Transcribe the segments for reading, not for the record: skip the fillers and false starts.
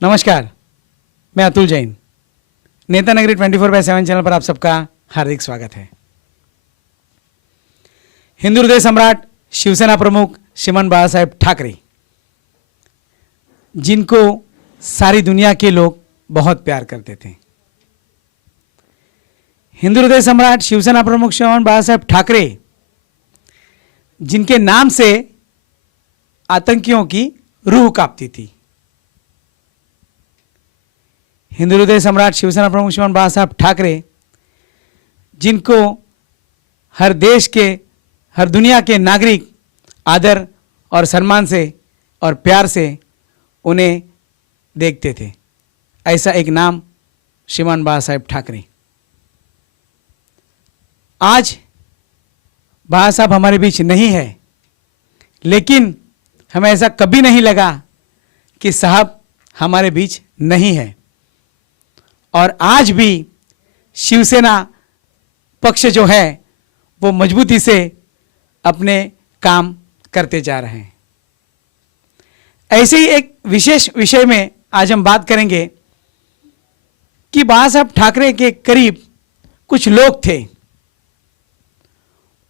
नमस्कार, मैं अतुल जैन। नेता नगरी 24/7 चैनल पर आप सबका हार्दिक स्वागत है। हिंदू हृदय सम्राट शिवसेना प्रमुख श्रीमान बाला साहेब ठाकरे, जिनको सारी दुनिया के लोग बहुत प्यार करते थे। हिंदू हृदय सम्राट शिवसेना प्रमुख श्रीमान बाला साहेब ठाकरे, जिनके नाम से आतंकियों की रूह कांपती थी। हिंदू हृदय सम्राट शिवसेना प्रमुख श्रीमान बाला साहब ठाकरे, जिनको हर देश के, हर दुनिया के नागरिक आदर और सम्मान से और प्यार से उन्हें देखते थे, ऐसा एक नाम श्रीमान बाला साहेब ठाकरे। आज बाला साहब हमारे बीच नहीं है, लेकिन हमें ऐसा कभी नहीं लगा कि साहब हमारे बीच नहीं है। और आज भी शिवसेना पक्ष जो है वो मजबूती से अपने काम करते जा रहे हैं। ऐसे ही एक विशेष विषय में आज हम बात करेंगे कि बाला साहब ठाकरे के करीब कुछ लोग थे।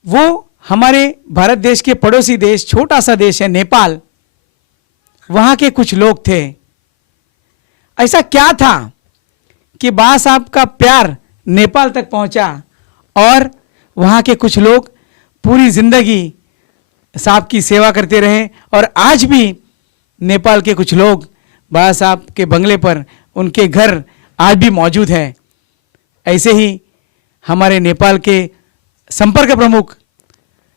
वो हमारे भारत देश के पड़ोसी देश, छोटा सा देश है नेपाल, वहाँ के कुछ लोग थे। ऐसा क्या था कि बाला साहब का प्यार नेपाल तक पहुंचा और वहाँ के कुछ लोग पूरी जिंदगी साहब की सेवा करते रहे। और आज भी नेपाल के कुछ लोग बाला साहब के बंगले पर, उनके घर आज भी मौजूद है। ऐसे ही हमारे नेपाल के संपर्क प्रमुख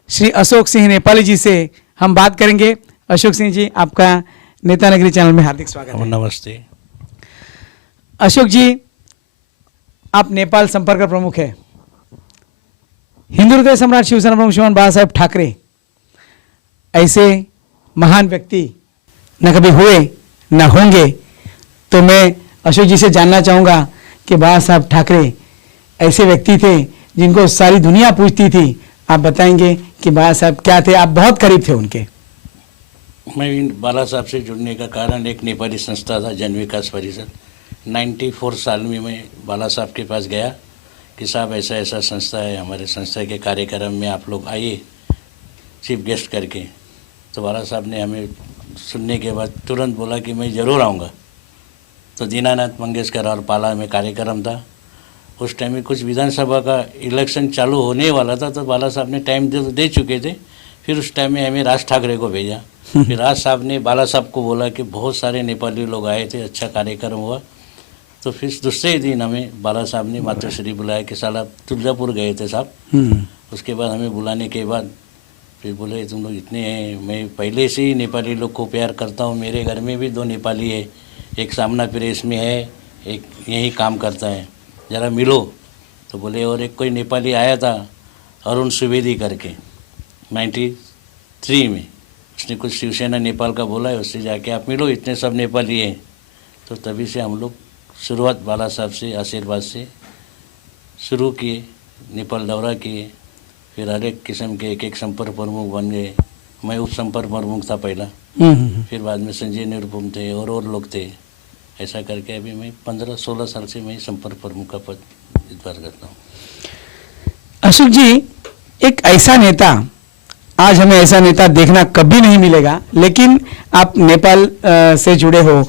श्री अशोक सिंह नेपाली जी से हम बात करेंगे। अशोक सिंह जी, आपका नेता नगरी चैनल में हार्दिक स्वागत है। नमस्ते। अशोक जी, आप नेपाल संपर्क प्रमुख है। हिंदू हृदय सम्राट शिवसेना प्रमुख श्रीमान बाला साहेब ठाकरे ऐसे महान व्यक्ति न कभी हुए न होंगे। तो मैं अशोक जी से जानना चाहूँगा कि बाला साहब ठाकरे ऐसे व्यक्ति थे जिनको सारी दुनिया पूछती थी। आप बताएंगे कि बाला साहब क्या थे? आप बहुत करीब थे उनके। मैं बाला साहब से जुड़ने का कारण एक नेपाली संस्था था, जन विकास परिषद। 94 साल में मैं बाला साहब के पास गया कि साहब ऐसा ऐसा संस्था है, हमारे संस्था के कार्यक्रम में आप लोग आइए चीफ गेस्ट करके। तो बाला साहब ने हमें सुनने के बाद तुरंत बोला कि मैं ज़रूर आऊँगा। तो दीनानाथ मंगेशकर और पाला में कार्यक्रम था। उस टाइम में कुछ विधानसभा का इलेक्शन चालू होने वाला था, तो बाला साहब ने टाइम दे चुके थे। फिर उस टाइम में हमें राज ठाकरे को भेजा। फिर राज साहब ने बाला साहब को बोला कि बहुत सारे नेपाली लोग आए थे, अच्छा कार्यक्रम हुआ। तो फिर दूसरे दिन हमें बाला साहब ने मातोश्री बुलाया कि साला तुलजापुर गए थे साहब। उसके बाद हमें बुलाने के बाद फिर बोले तुम लोग इतने हैं, मैं पहले से ही नेपाली लोग को प्यार करता हूँ। मेरे घर में भी 2 नेपाली है, एक सामना प्रेस में है, एक यही काम करता है, ज़रा मिलो। तो बोले और एक कोई नेपाली आया था अरुण सुवेदी करके 93 में, उसने कुछ शिवसेना नेपाल का बोला है, उससे जाके आप मिलो, इतने सब नेपाली हैं। तो तभी से हम लोग शुरुआत बाला साहब से आशीर्वाद से शुरू किए, नेपाल दौरा किए। फिर हर एक किस्म के एक संपर्क प्रमुख बन गए। मैं उप संपर्क प्रमुख था पहला, फिर बाद में संजय निरुपम थे और लोग थे। ऐसा करके अभी मैं 15-16 साल से मैं संपर्क प्रमुख का पद इतबार करता हूँ। अशोक जी, एक ऐसा नेता, आज हमें ऐसा नेता देखना कभी नहीं मिलेगा, लेकिन आप नेपाल से जुड़े हो।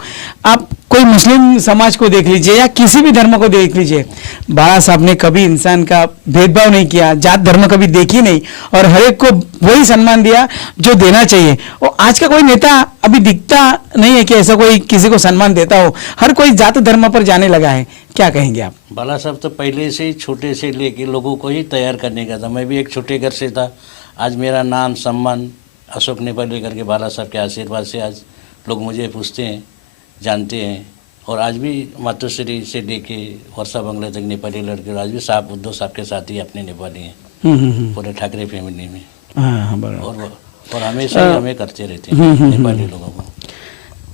आप कोई मुस्लिम समाज को देख लीजिए या किसी भी धर्म को देख लीजिए, बाला साहब ने कभी इंसान का भेदभाव नहीं किया, जात धर्म कभी देखी नहीं, और हर एक को वही सम्मान दिया जो देना चाहिए। और आज का कोई नेता अभी दिखता नहीं है कि ऐसा कोई किसी को सम्मान देता हो। हर कोई जात धर्म पर जाने लगा है। क्या कहेंगे आप? बाला साहब तो पहले से ही छोटे से लेके लोगों को ही तैयार करने का था। मैं भी एक छोटे घर से था। आज मेरा नाम सम्मान अशोक नेपाली करके बाला साहब के आशीर्वाद से आज लोग मुझे पूछते हैं, जानते हैं। और आज भी मातोश्री से लेके वर्षा बंगला तक नेपाली लड़के, आज भी साहब उद्धव साहब के साथ ही अपने नेपाली हैं पूरे ठाकरे फैमिली में। और हमेशा ही हमें करते रहते हैं नेपाली लोगों को।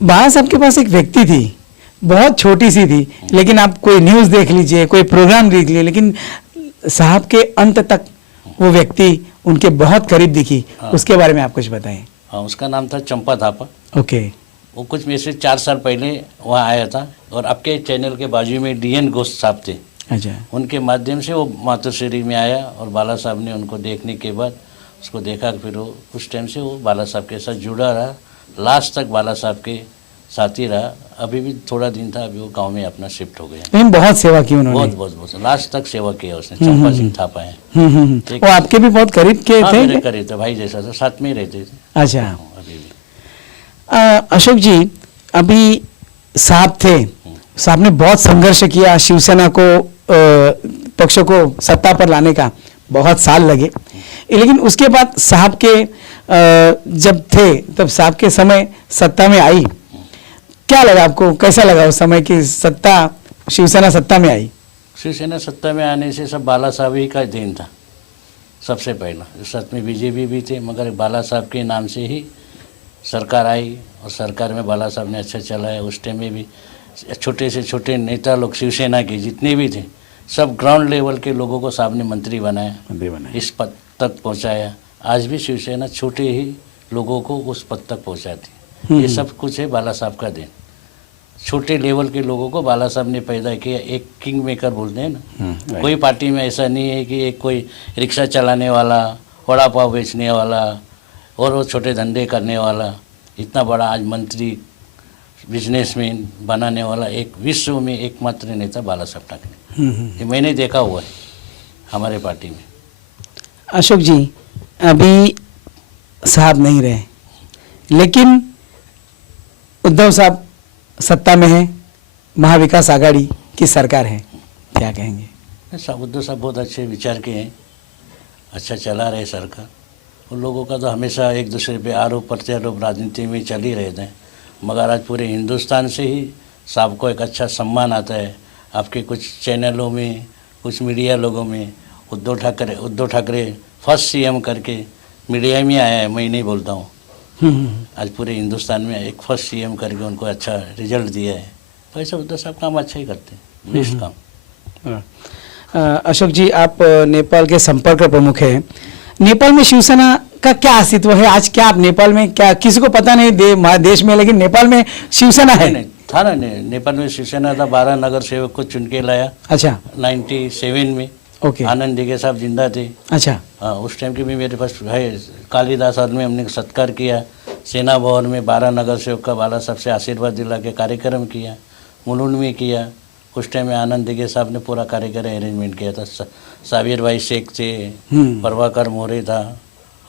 बाला साहब के पास एक व्यक्ति थी, बहुत छोटी सी थी, लेकिन आप कोई न्यूज़ देख लीजिए, कोई प्रोग्राम देख लीजिए, लेकिन साहब के अंत तक वो व्यक्ति उनके बहुत करीब दिखी। उसके बारे में आप कुछ बताएं। हाँ, उसका नाम था चंपा थापा। ओके। वो कुछ में से 4 साल पहले वहाँ आया था और आपके चैनल के बाजू में DN घोष साहब थे, अच्छा, उनके माध्यम से वो मातोश्री में आया और बाला साहब ने उनको देखने के बाद उसको देखा, फिर वो उस टाइम से वो बाला साहब के साथ जुड़ा रहा, लास्ट तक बाला साहब के साथ ही रहा। अभी भी थोड़ा दिन था, अभी वो गांव में अपना शिफ्ट हो गया। लेकिन बहुत सेवा की उन्होंने। बहुत लास्ट तक सेवा किया उसने। चंपा सिंह थापा है। वो आपके भी बहुत करीब के हाँ, थे मेरे क्या? करीब थे, भाई जैसा था, साथ में ही रहते थे। अच्छा, अभी भी अशोक जी, अभी साहब थे, साहब ने बहुत संघर्ष किया शिवसेना को पक्षों को सत्ता पर लाने का, बहुत साल लगे। लेकिन उसके बाद साहब के जब थे तब साहब के समय सत्ता में आई, क्या लगा आपको, कैसा लगा उस समय की सत्ता, शिवसेना सत्ता में आई? शिवसेना सत्ता में आने से सब बाला साहब ही का देन था सबसे पहला। सच में बीजेपी भी थे, मगर बाला साहब के नाम से ही सरकार आई और सरकार में बाला साहब ने अच्छा चलाया। उस टाइम में भी छोटे से छोटे नेता लोग शिवसेना के जितने भी थे, सब ग्राउंड लेवल के लोगों को साहब ने मंत्री बनाया, इस पद तक पहुंचाया। आज भी शिवसेना छोटे ही लोगों को उस पद तक पहुंचाती। ये सब कुछ है बाला साहब का देन। छोटे लेवल के लोगों को बाला साहब ने पैदा किया। एक किंग मेकर बोलते हैं ना, कोई पार्टी में ऐसा नहीं है कि एक कोई रिक्शा चलाने वाला, वड़ा पाव बेचने वाला और वो छोटे धंधे करने वाला, इतना बड़ा आज मंत्री बिजनेसमैन बनाने वाला एक विश्व में एकमात्र नेता बाला साहब ठाकरे। ये मैंने देखा हुआ है हमारे पार्टी में। अशोक जी, अभी साहब नहीं रहे, लेकिन उद्धव साहब सत्ता में है, महाविकास आघाड़ी की सरकार है, क्या कहेंगे? उद्धव साहब बहुत अच्छे विचार के हैं, अच्छा चला रहे सरकार। उन लोगों का तो हमेशा एक दूसरे पे आरोप प्रत्यारोप राजनीति में चल ही रहते हैं, मगर आज पूरे हिंदुस्तान से ही साहब को एक अच्छा सम्मान आता है। आपके कुछ चैनलों में, कुछ मीडिया लोगों में उद्धव ठाकरे फर्स्ट CM करके मीडिया में आया है, मैं नहीं बोलता हूँ। आज पूरे हिंदुस्तान में एक फर्स्ट CM करके उनको अच्छा रिजल्ट दिया है। तो ऐसा उद्धव साहब काम अच्छा ही करते हैं, बेस्ट काम। अशोक जी, आप नेपाल के संपर्क प्रमुख हैं। नेपाल में शिवसेना का क्या अस्तित्व है आज? क्या आप नेपाल में, क्या किसी को पता नहीं देश में, लेकिन नेपाल में शिवसेना है? नहीं था ना, नेपाल में शिवसेना था। 12 नगर सेवक को चुन के लाया। अच्छा, 97 में। ओके, आनंद दिघे साहब जिंदा थे। अच्छा, हाँ, उस टाइम के भी मेरे पास है। कालीदास हॉल में हमने सत्कार किया। सेना भवन में 12 नगर सेवक का बाला साहब से आशीर्वाद दिला के कार्यक्रम किया। मुलुंड में किया। उस टाइम में आनंद दिघे साहब ने पूरा कार्यक्रम अरेंजमेंट किया था। साबिर भाई शेख थे, प्रभाकर मोरे था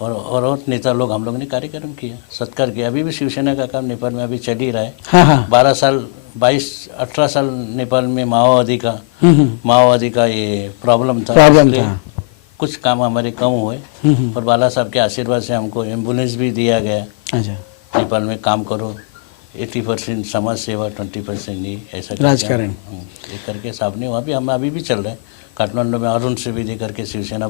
और नेता लोग, हम लोग ने कार्यक्रम किया, सत्कार किया। अभी भी शिवसेना का काम नेपाल में अभी चल ही रहा है। हाँ, 12 साल 18 साल नेपाल में माओवादी का ये प्रॉब्लम था। कुछ काम हमारे कम हुए और बाला साहब के आशीर्वाद से हमको एम्बुलेंस भी दिया गया। अच्छा, नेपाल में काम करो, 80% समाज सेवा, 20% नहीं, ऐसा राजकारण ये करके साहब ने वहाँ भी, हम अभी भी चल रहे हैं। काठमांडू में अरुण त्रिवेदी करके शिवसेना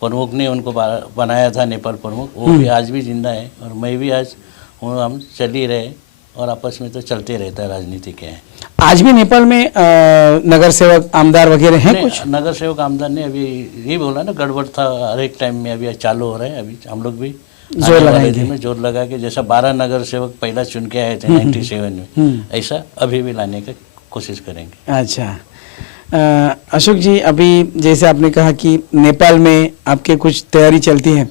प्रमुख ने उनको बनाया था, नेपाल प्रमुख, वो भी आज भी जिंदा है और मैं भी आज हम चल ही रहे और आपस में तो चलते रहता है, राजनीति क्या है। आज भी नेपाल में नगर सेवक आमदार वगैरह हैं कुछ? नगर सेवक आमदार ने अभी ये बोला ना, गड़बड़ था हर एक टाइम में, अभी चालू हो रहा है। अभी हम लोग भी जोर लगा के, जैसा 12 नगर सेवक पहला चुन के आए थे 97 में, ऐसा अभी भी लाने की कोशिश करेंगे। अच्छा, अशोक जी, अभी जैसे आपने कहा कि नेपाल में आपके कुछ तैयारी चलती है,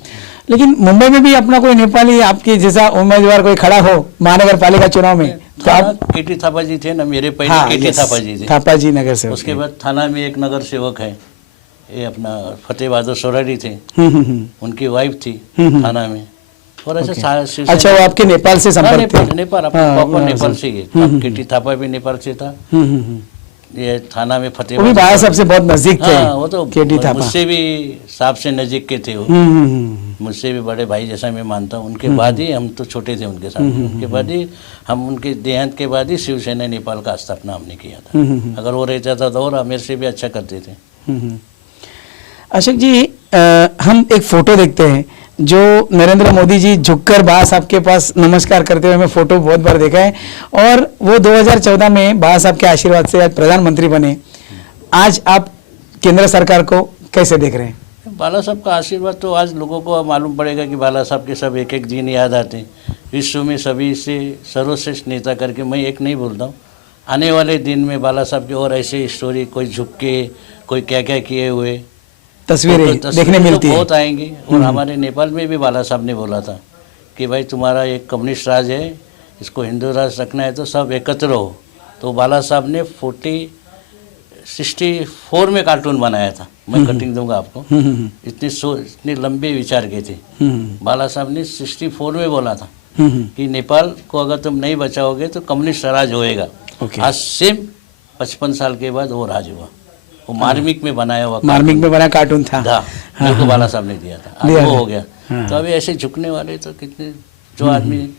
लेकिन मुंबई में भी अपना कोई नेपाली आपके जैसा उम्मीदवार कोई खड़ा हो महानगर पालिका चुनाव में तो आप? केटी थापा जी थे ना मेरे पहले। केटी थापा जी थे, थापा जी नगर सेवक। उसके बाद थाना में एक नगर सेवक है, ये अपना फतेह बहादुर सोराडी थे, उनकी वाइफ थी थाना में। और ऐसा अच्छा, वो आपके नेपाल से संपर्क थे? नेपाल प्रॉपर नेपाल से ही। केटी थापा भी नेपाल से था। ये थाना में फतेह वो भी बाला साहब से बहुत नजदीक थे। वो तो मुझसे भी साहब से नजदीक के थे वो, मुझसे भी बड़े भाई जैसा मैं मानता हूँ। उनके बाद ही, हम तो छोटे थे उनके साथ, उनके बाद ही हम, उनके देहांत के बाद ही शिवसेना नेपाल का स्थापना हमने किया था। अगर वो रहता था तो और मेरे से भी अच्छा करते थे। अशोक जी, हम एक फोटो देखते हैं जो नरेंद्र मोदी जी झुककर बाला साहब के पास नमस्कार करते हुए, मैं फोटो बहुत बार देखा है, और वो 2014 में बाला साहब के आशीर्वाद से आज प्रधानमंत्री बने। आज आप केंद्र सरकार को कैसे देख रहे हैं? बाला साहब का आशीर्वाद तो आज लोगों को मालूम पड़ेगा कि बाला साहब के सब एक एक दिन याद आते हैं। विश्व में सभी से सर्वश्रेष्ठ नेता करके मैं एक नहीं बोलता हूँ। आने वाले दिन में बाला साहब की और ऐसे स्टोरी, कोई झुक के, कोई क्या क्या किए हुए तस्वीरें तो देखने मिलती है। बहुत आएंगी। और हमारे नेपाल में भी बाला साहब ने बोला था कि भाई तुम्हारा एक कम्युनिस्ट राज है, इसको हिंदू राज रखना है तो सब एकत्र हो। तो बाला साहब ने 64 में कार्टून बनाया था। मैं कटिंग दूंगा आपको। इतने लंबे विचार के थे। बाला साहब ने 64 में बोला था कि नेपाल को अगर तुम नहीं बचाओगे तो कम्युनिस्ट राज होएगा। आज सेम 55 साल के बाद वो राज हुआ। वो मार्मिक में बनाया हुआ, मार्मिक में बना कार्टून था। मेरे को बाला साहब ने दिया था। आज वो हो गया। तो अभी ऐसे झुकने वाले तो कितने, जो आदमी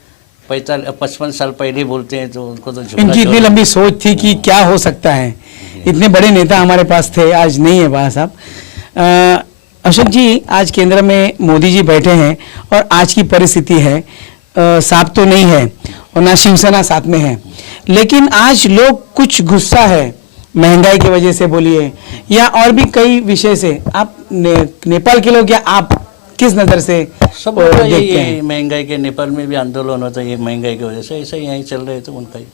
55 साल पहले बोलते हैं तो उनको तो झुकना। इनकी इतनी लंबी सोच थी कि क्या हो सकता है। इतने बड़े नेता हमारे पास थे, आज नहीं है बाला साहब। अशोक जी, आज केंद्र में मोदी जी बैठे हैं और आज की परिस्थिति है, साफ तो नहीं है और ना शिवसेना साथ में है, लेकिन आज लोग कुछ गुस्सा है, महंगाई की वजह से बोलिए या और भी कई विषय से। आप नेपाल के लोग या आप किस नज़र से सब देखते हैं? महंगाई के नेपाल में भी आंदोलन होता है ये महंगाई की वजह से। ऐसा ही यहीं चल रहे तो उनका ही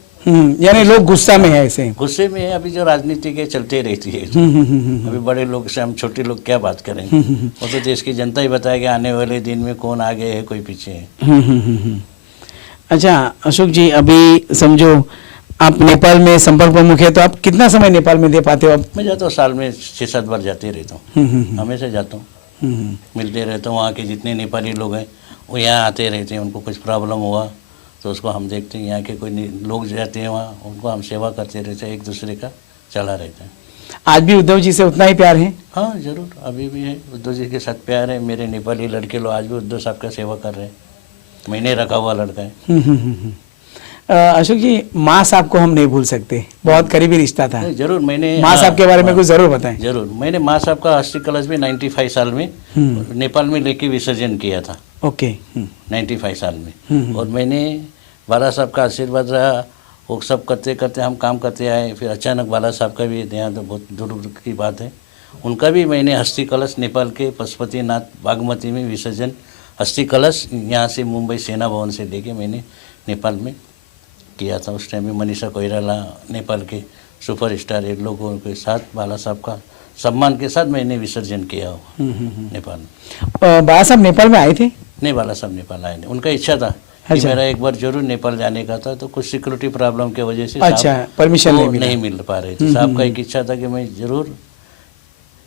यानी लोग गुस्सा में है, ऐसे गुस्से में है। अभी जो राजनीति के चलते रहती है, अभी बड़े लोग से हम छोटे लोग क्या बात करेंगे। वो तो देश की जनता ही बताएगी आने वाले दिन में कौन आगे है कोई पीछे है। अच्छा अशोक जी, अभी समझो आप नेपाल में संपर्क प्रमुख है, तो आप कितना समय नेपाल में दे पाते हो? मैं जाता हूँ साल में 6-7 बार जाते रहता हूँ। हमेशा जाता हूँ, मिलते रहता हूँ। वहाँ के जितने नेपाली लोग हैं वो यहाँ आते रहते हैं। उनको कुछ प्रॉब्लम हुआ तो उसको हम देखते हैं। यहाँ के कोई लोग जाते हैं वहाँ, उनको हम सेवा करते रहते हैं। एक दूसरे का चला रहता है। आज भी उद्धव जी से उतना ही प्यार है? हाँ जरूर, अभी भी है। उद्धव जी के साथ प्यार है। मेरे नेपाली लड़के लोग आज भी उद्धव साहब का सेवा कर रहे हैं। मैंने रखा हुआ लड़का है। अशोक जी, माँ साहब को हम नहीं भूल सकते, बहुत करीबी रिश्ता था। जरूर, मैंने माँ साहब के बारे में कुछ जरूर बताएं। जरूर, मैंने माँ साहब का अस्थि कलश भी 95 साल में नेपाल में लेके विसर्जन किया था। ओके। 95 साल में। और मैंने बाला साहब का आशीर्वाद रहा। वो सब करते करते हम काम करते आए। फिर अचानक बाला साहब का भी देहांत, तो बहुत दूर की बात है। उनका भी मैंने अस्थि कलश नेपाल के पशुपतिनाथ बागमती में विसर्जन, अस्थि कलश यहाँ से मुंबई सेना भवन से लेके मैंने नेपाल में किया था। उस टाइम में मनीषा कोइराला, नेपाल के सुपरस्टार, ये लोगों के साथ बाला साहब का सम्मान के साथ मैंने विसर्जन किया हुआ नेपाल में। बाला साहब नेपाल में आए थे? नहीं, बाला साहब नेपाल आए नहीं। उनका इच्छा था कि मेरा एक बार जरूर नेपाल जाने का था, तो कुछ सिक्योरिटी प्रॉब्लम की वजह से परमिशन नहीं मिल पा रहे थे। साहब का एक इच्छा था कि मैं जरूर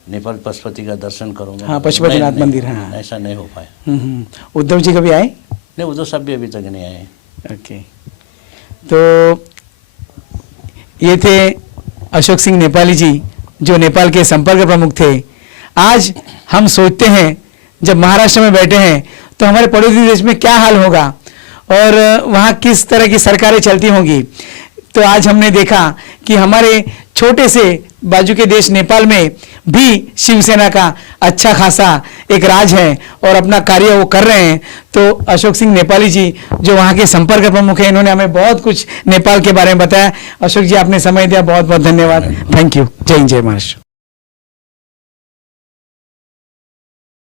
नेपाल पशुपति का दर्शन करूंगा। हाँ, पशुपतिनाथ मंदिर। हाँ, ऐसा नहीं हो पाया। उद्धव जी कभी आए? नहीं, उद्धव साहब भी अभी तक नहीं आए। ओके, तो ये थे अशोक सिंह नेपाली जी, जो नेपाल के संपर्क प्रमुख थे। आज हम सोचते हैं जब महाराष्ट्र में बैठे हैं तो हमारे पड़ोसी देश में क्या हाल होगा और वहाँ किस तरह की सरकारें चलती होंगी। तो आज हमने देखा कि हमारे छोटे से बाजू के देश नेपाल में भी शिवसेना का अच्छा खासा एक राज है और अपना कार्य वो कर रहे हैं। तो अशोक सिंह नेपाली जी, जो वहाँ के संपर्क प्रमुख हैं, इन्होंने हमें बहुत कुछ नेपाल के बारे में बताया। अशोक जी, आपने समय दिया, बहुत बहुत धन्यवाद। Thank you. जय हिंद, जय महाराष्ट्र।